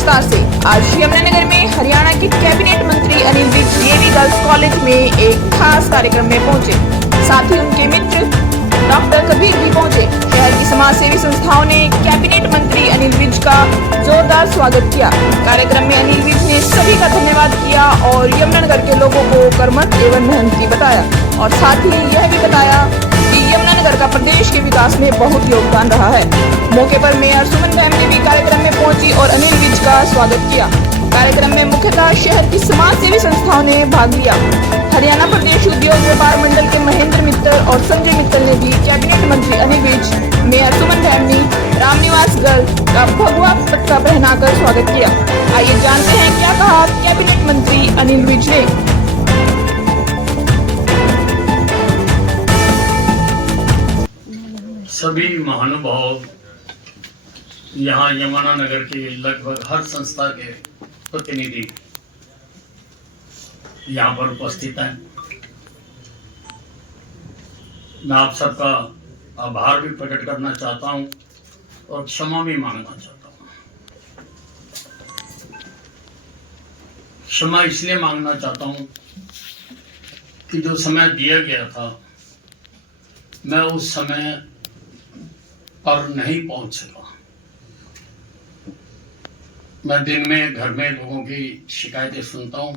विस्तार से। आज यमुनानगर में हरियाणा के कैबिनेट मंत्री Anil Vij DAV girls college में एक खास कार्यक्रम में पहुंचे। साथ ही उनके मित्र डॉक्टर कबीर भी पहुंचे। शहर की समाज सेवी संस्थाओं ने कैबिनेट मंत्री अनिल विज का जोरदार स्वागत किया। कार्यक्रम में अनिल विज ने सभी का धन्यवाद किया और यमुनानगर के लोगों को कर्मठ एवं मेहनती बताया और साथ ही यह भी बताया कि यमुनानगर का प्रदेश के विकास में बहुत योगदान रहा है। मौके पर मेयर सुमन फैमिली भी कार्यक्रम में पहुंची और अनिल विज का स्वागत किया। कार्यक्रम में मुख्यतः शहर की समाज सेवी संस्थाओं ने भाग लिया। हरियाणा प्रदेश उद्योग व्यापार मंडल के महेंद्र मित्तल और संजय मित्तल ने भी कैबिनेट मंत्री अनिल विज, मेयर सुमन फैमिली, रामनिवास गर्ल का भगवा पट्टा पहनाकर स्वागत किया। आइए जानते हैं क्या कहा कैबिनेट मंत्री अनिल विज ने। सभी महानुभाव यहाँ यमुनानगर के लगभग हर संस्था के प्रतिनिधि यहाँ पर उपस्थित हैं। मैं आप सबका आभार भी प्रकट करना चाहता हूँ और क्षमा भी मांगना चाहता हूँ। क्षमा इसलिए मांगना चाहता हूँ कि जो समय दिया गया था मैं उस समय पर नहीं पहुंच सका। मैं दिन में घर में लोगों की शिकायतें सुनता हूं।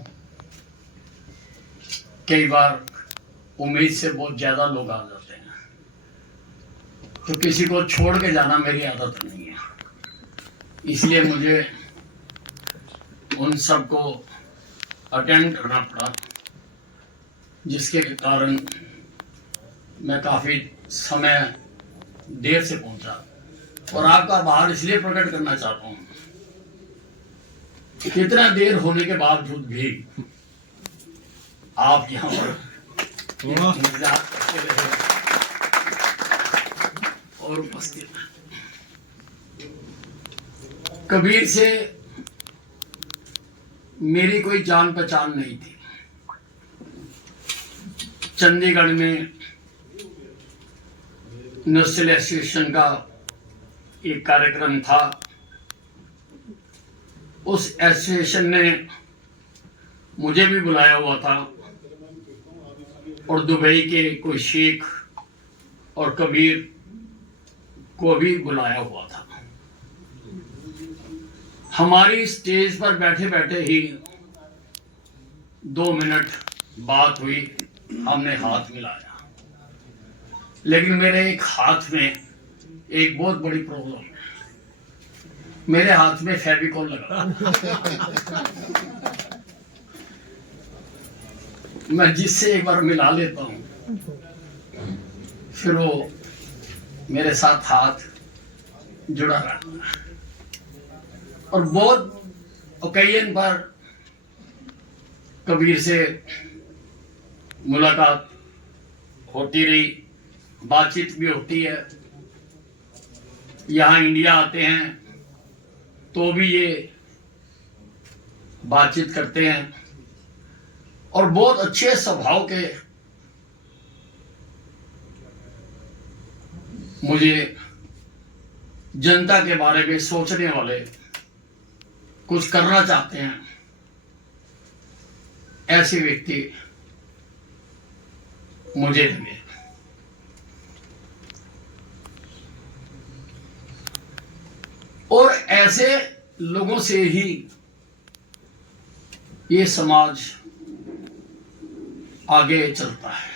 कई बार उम्मीद से बहुत ज्यादा लोग आ जाते हैं, तो किसी को छोड़ के जाना मेरी आदत नहीं है। इसलिए मुझे उन सबको अटेंड करना पड़ा, जिसके कारण मैं काफी समय देर से पहुंचा और आपका आभार इसलिए प्रकट करना चाहता हूं कि कितना देर होने के बावजूद भी आप यहाँ पर इंतजार करते रहे और उपस्थित। कबीर से मेरी कोई जान पहचान नहीं थी। चंडीगढ़ में नेशनल एसोसिएशन का एक कार्यक्रम था। उस एसोसिएशन ने मुझे भी बुलाया हुआ था और दुबई के कोई शेख और कबीर को भी बुलाया हुआ था। हमारी स्टेज पर बैठे बैठे ही 2 मिनट बात हुई, हमने हाथ मिलाया। लेकिन मेरे एक हाथ में एक बहुत बड़ी प्रॉब्लम है। मेरे हाथ में फेविकोल लगा। मैं जिससे एक बार मिला लेता हूं फिर वो मेरे साथ हाथ जुड़ा रहता है। और बहुत ओकेजन पर कबीर से मुलाकात होती रही, बातचीत भी होती है। यहाँ इंडिया आते हैं तो भी ये बातचीत करते हैं और बहुत अच्छे स्वभाव के मुझे जनता के बारे में सोचने वाले, कुछ करना चाहते हैं, ऐसे व्यक्ति मुझे लगे। और ऐसे लोगों से ही ये समाज आगे चलता है।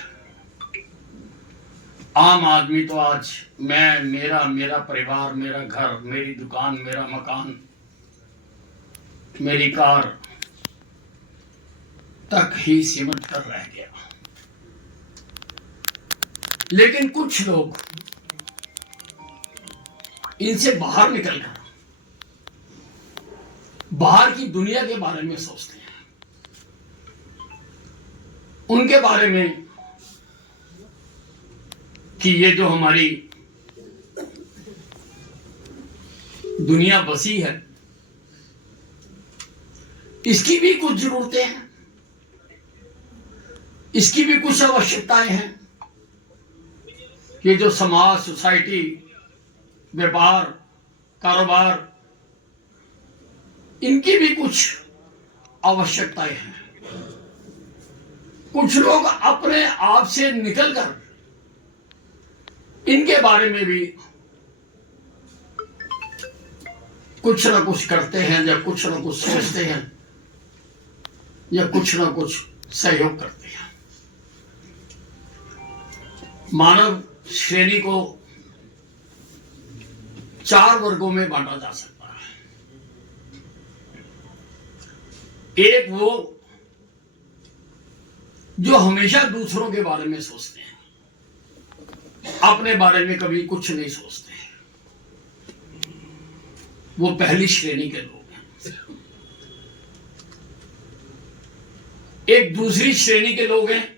आम आदमी तो आज मैं, मेरा परिवार, मेरा घर, मेरी दुकान, मेरा मकान, मेरी कार तक ही सीमित कर रह गया। लेकिन कुछ लोग इनसे बाहर निकलकर बाहर की दुनिया के बारे में सोचते हैं। उनके बारे में कि ये जो हमारी दुनिया बसी है, इसकी भी कुछ जरूरतें हैं, इसकी भी कुछ आवश्यकताएं हैं। ये जो समाज, सोसाइटी, व्यापार, कारोबार, इनकी भी कुछ आवश्यकताएं हैं। कुछ लोग अपने आप से निकलकर इनके बारे में भी कुछ ना कुछ करते हैं, या कुछ ना कुछ सोचते हैं, या कुछ ना कुछ सहयोग करते हैं। मानव श्रेणी को 4 वर्गों में बांटा जा सकता है। एक वो जो हमेशा दूसरों के बारे में सोचते हैं, अपने बारे में कभी कुछ नहीं सोचते, वो पहली श्रेणी के लोग हैं। एक दूसरी श्रेणी के लोग हैं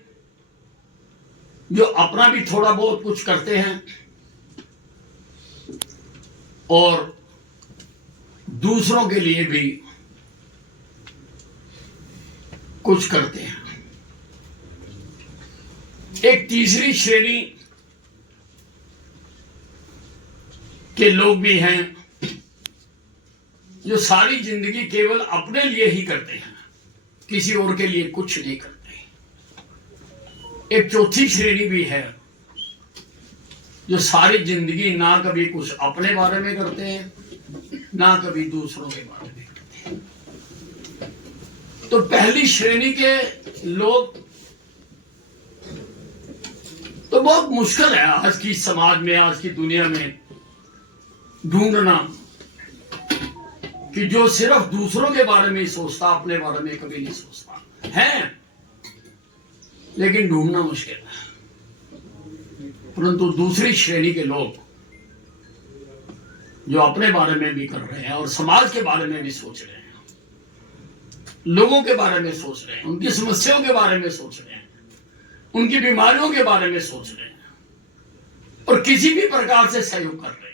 जो अपना भी थोड़ा बहुत कुछ करते हैं और दूसरों के लिए भी कुछ करते हैं। एक तीसरी श्रेणी के लोग भी हैं जो सारी जिंदगी केवल अपने लिए ही करते हैं, किसी और के लिए कुछ नहीं करते। एक चौथी श्रेणी भी है जो सारी जिंदगी ना कभी कुछ अपने बारे में करते हैं, ना कभी दूसरों के बारे में करते हैं। तो पहली श्रेणी के लोग तो बहुत मुश्किल है आज की समाज में, आज की दुनिया में ढूंढना कि जो सिर्फ दूसरों के बारे में ही सोचता, अपने बारे में कभी नहीं सोचता है, लेकिन ढूंढना मुश्किल है। परंतु दूसरी श्रेणी के लोग जो अपने बारे में भी कर रहे हैं और समाज के बारे में भी सोच रहे हैं, लोगों के बारे में सोच रहे हैं, उनकी समस्याओं के बारे में सोच रहे हैं, उनकी बीमारियों के बारे में सोच रहे हैं और किसी भी प्रकार से सहयोग कर रहे हैं।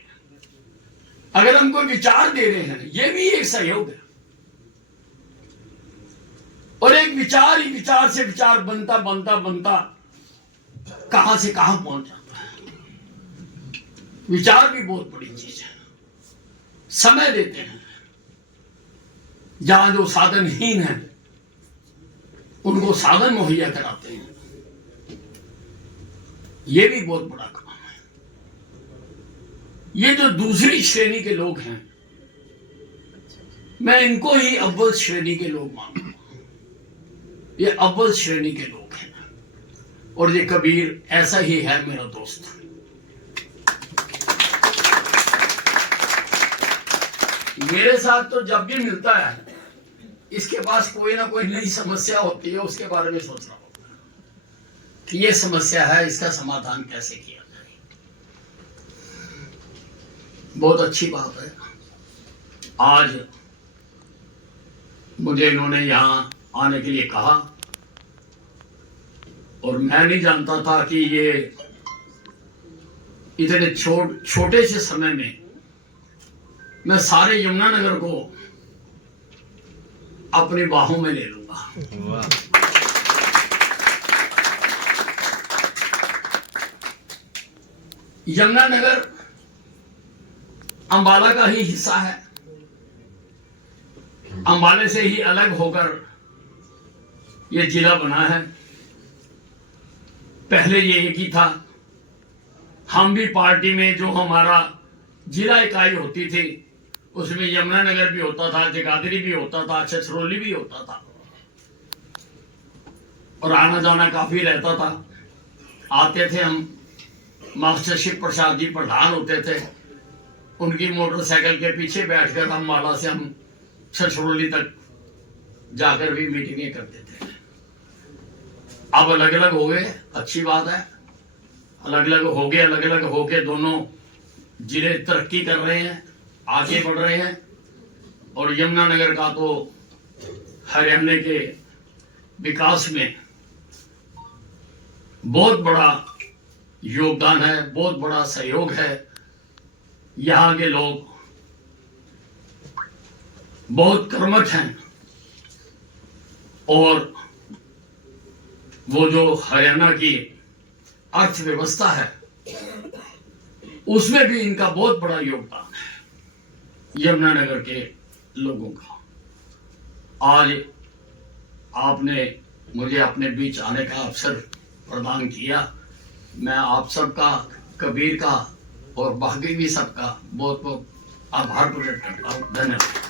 अगर हम कोई विचार दे रहे हैं, ये भी एक सहयोग है। और एक विचार ही विचार से विचार बनता बनता बनता कहां से कहां पहुंच जाता है। विचार भी बहुत बड़ी चीज है। समय देते हैं, जहां जो साधनहीन है उनको साधन मुहैया कराते हैं, ये भी बहुत बड़ा काम है। ये जो दूसरी श्रेणी के लोग हैं, मैं इनको ही अव्वल श्रेणी के लोग मानता हूं। ये अव्वल श्रेणी के लोग हैं और ये कबीर ऐसा ही है मेरा दोस्त। मेरे साथ तो जब भी मिलता है, इसके पास कोई ना कोई नई समस्या होती है, उसके बारे में सोच रहा होता है कि ये समस्या है, इसका समाधान कैसे किया जाए। बहुत अच्छी बात है। आज मुझे इन्होंने यहां आने के लिए कहा और मैं नहीं जानता था कि ये इतने छोटे से समय में मैं सारे यमुनानगर को अपनी बाहों में ले लूंगा। यमुनानगर अंबाला का ही हिस्सा है। अंबाले से ही अलग होकर ये जिला बना है। पहले ये एक ही था। हम भी पार्टी में जो हमारा जिला इकाई होती थी, उसमें यमुनानगर भी होता था, जगाधरी भी होता था, छछरौली भी होता था और आना जाना काफी रहता था। आते थे हम, मास्टर शिव प्रसाद जी प्रधान होते थे, उनकी मोटरसाइकिल के पीछे बैठकर हम माला से हम छछरौली तक जाकर भी मीटिंगें करते थे। अब अलग अलग हो गए, अच्छी बात है। अलग अलग हो गए दोनों जिले तरक्की कर रहे हैं, आगे बढ़ रहे हैं और यमुनानगर का तो हरियाणा के विकास में बहुत बड़ा योगदान है, बहुत बड़ा सहयोग है। यहाँ के लोग बहुत कर्मठ हैं और वो जो हरियाणा की अर्थव्यवस्था है उसमें भी इनका बहुत बड़ा योगदान है, यमुनानगर के लोगों का। आज आपने मुझे अपने बीच आने का अवसर प्रदान किया। मैं आप सबका, कबीर का और बाकी भी सबका बहुत बहुत आभार प्रकट करता हूँ। धन्यवाद।